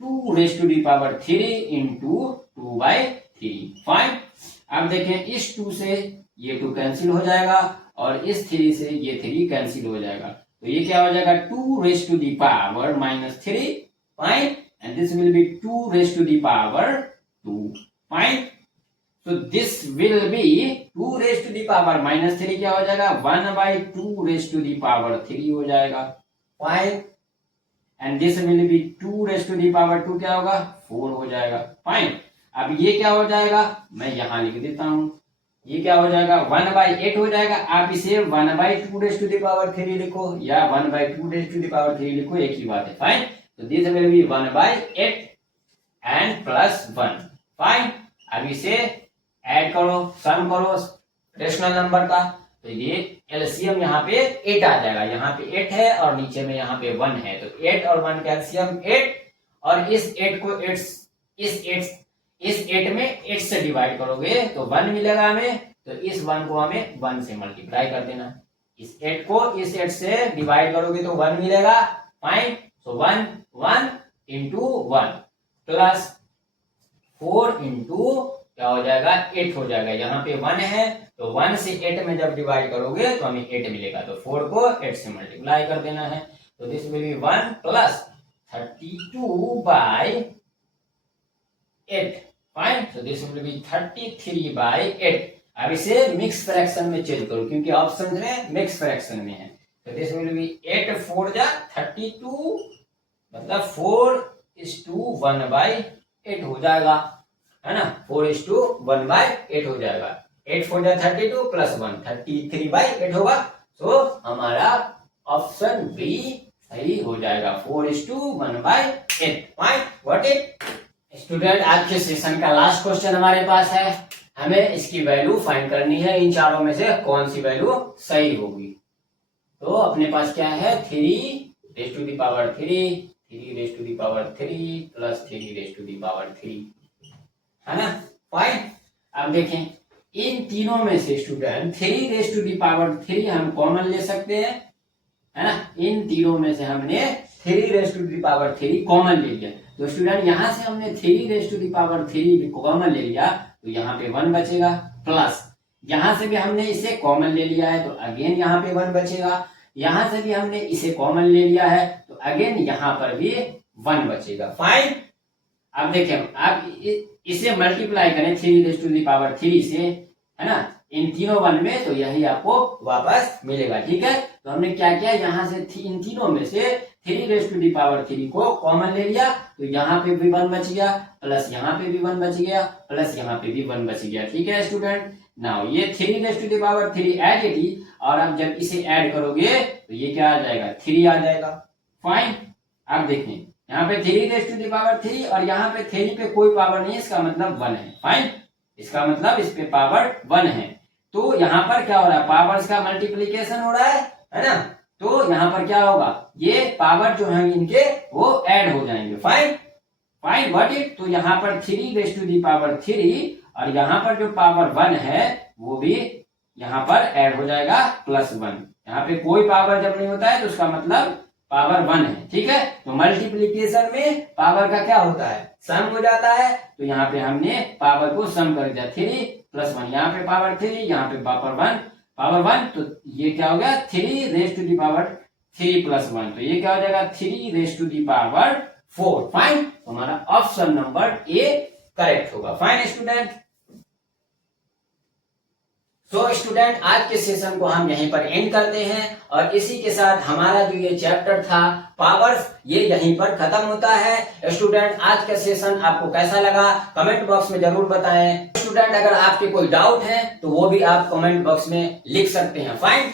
2 raise to the power 3 into 2/3, fine. अब देखें इस 2 से ये 2 कैंसिल हो जाएगा, और इस 3 से ये 3 कैंसिल हो जाएगा, तो ये क्या हो जाएगा 2 raise to the power minus 3, fine, and this will be 2 raised to the power 2, fine. So this will be 2 raised to the power minus 3 क्या हो जाएगा 1/2 raised to the power 3 हो जाएगा, fine. And this will be 2 raise to the power 2 क्या होगा 4 हो जाएगा। Fine. अब ये क्या हो जाएगा, मैं यहां लिख देता हूं, ये क्या हो जाएगा 1/8 हो जाएगा। आप इसे 1/2 रेज टू द पावर 3 लिखो या 1/2 रेज टू द पावर 3 लिखो, एक ही बात है। फाइन। तो this will B 1/8 and plus 1। Fine. अब इसे ऐड करो, सम करो रेशनल नंबर का, तो ये एलसीएम यहाँ पे 8 आ जाएगा। यहाँ पे 8 है और नीचे में यहाँ पे 1 है, तो 8 और 1 का एलसीएम 8, और इस 8 को इस 8 में 8 से डिवाइड करोगे तो 1 मिलेगा हमें, तो इस 1 को हमें 1 से मल्टीप्लाई कर देना। इस 8 को इस 8 से डिवाइड करोगे तो 1 मिलेगा। फाइन। सो 1 इंटू 1 प्लस 4 इंटू क्या हो जाएगा 8 हो जाएगा। यहाँ पे 1 है तो 1 से 8 में जब डिवाइड करोगे तो हमें 8 मिलेगा, तो 4 को 8 से मल्टीप्लाई कर देना है। तो this will be 1 plus 32/8। Fine. So this will B 33/8। अब इसे मिक्स फ्रैक्शन में चेंज करो क्योंकि ऑप्शन में मिक्स फ्रैक्शन में है। तो दिस विल बी 8 4 जा 32, मतलब 4:1/8 हो जाएगा, है ना। 4:1/8 हो जाएगा। 8 4 जा 32 प्लस 1 33/8 होगा। सो हमारा ऑप्शन बी सही हो जाएगा, 4:1/8। फाइन। व्हाट इट स्टूडेंट, आज के सेशन का लास्ट क्वेश्चन हमारे पास है। हमें इसकी वैल्यू फाइंड करनी है, इन चारों में से कौन सी वैल्यू सही होगी। तो अपने पास क्या है 3 raise to the power 3, 3 raise to the power 3 plus 3 raise to the power 3, है ना। फाइन। अब देखें इन तीनों में से student 3 raise to the power 3 हम कॉमन ले सकते हैं, है ना। इन तीनों में से हमने 3 raise to the power 3 common ले लिया, तो स्टूडेंट यहां से हमने 3 raise to the power 3 common ले लिया, तो यहाँ पे 1 बचेगा, प्लस यहां से भी हमने इसे कॉमन ले लिया है तो अगेन यहाँ पे 1 बचेगा, यहां से भी हमने इसे कॉमन ले लिया है तो अगेन यहाँ पर भी 1 बचेगा। फाइन। अब देखें आप इसे मल्टीप्लाई करें 3 रेज टू द पावर 3 से, है ना, इन तीनों 1 में, तो यही आपको वापस मिलेगा। ठीक है। तो हमने क्या किया, यहाँ से इन तीनों में से 3 रेज टू द पावर 3 को कॉमन ले लिया, तो यहाँ पे भी 1 बच गया, प्लस यहाँ पे भी 1 बच गया, प्लस यहाँ पे भी 1 बच गया। ठीक है स्टूडेंट। नाउ ये 3 raise to the power 3 add it ही, और अब जब इसे ऐड करोगे तो ये क्या आ जाएगा 3 आ जाएगा। फाइन। अब देखें यहाँ पे 3 रेज टू द पावर 3 और यहाँ पे 3 पे कोई पावर नहीं है, इसका मतलब 1 है। फाइन। इसका मतलब इस पे पावर 1 है, तो यहाँ पर क्या हो रहा है पावर्स का मल्टीप्लीकेशन हो रहा है ना। तो यहाँ पर क्या होगा, ये पावर जो है इनके वो ऐड हो जाएंगे। फाइन। फाइन। व्हाट इट, तो यहाँ पर 3 रेज टू दी पावर 3 और यहाँ पर जो पावर 1 है वो भी यहाँ पर ऐड हो जाएगा +1। यहाँ पे कोई पावर जब नहीं होता है तो उसका मतलब पावर 1 है। ठीक है। तो मल्टीप्लीकेशन में पावर का क्या होता है सम हो जाता है, तो यहाँ पे हमने पावर को सम कर दिया 3 + 1, यहाँ पे पावर 3, यहाँ पे पावर 1, तो ये क्या हो गया 3 रेज टू दी पावर 3 + 1, तो ये क्या हो जाएगा 3 raise to the power 4। Fine. तो हमारा ऑप्शन नंबर ए करेक्ट होगा। Fine student. तो स्टूडेंट आज के सेशन को हम यहीं पर एंड करते हैं और इसी के साथ हमारा जो ये चैप्टर था पावर्स ये यहीं पर खत्म होता है। स्टूडेंट आज का सेशन आपको कैसा लगा कमेंट बॉक्स में जरूर बताएं। स्टूडेंट अगर आपके कोई डाउट है तो वो भी आप कमेंट बॉक्स में लिख सकते हैं। Fine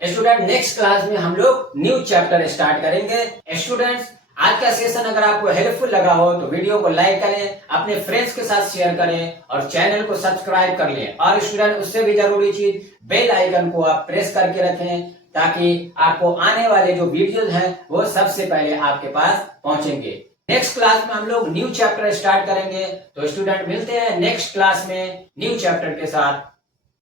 student. नेक्स्ट क्लास में हम लोग न्यू चैप्टर स्टार्ट करेंगे। स्टूडेंट्स आज का सेशन अगर आपको हेल्पफुल लगा हो तो वीडियो को लाइक करें, अपने फ्रेंड्स के साथ शेयर करें और चैनल को सब्सक्राइब कर लें। और स्टूडेंट उससे भी जरूरी चीज बेल आइकन को आप प्रेस करके रखें ताकि आपको आने वाले जो वीडियोज हैं वो सबसे पहले आपके पास पहुंचेंगे। नेक्स्ट क्लास में हम लोग न्यू चैप्टर स्टार्ट करेंगे। तो स्टूडेंट मिलते हैं नेक्स्ट क्लास में न्यू चैप्टर के साथ।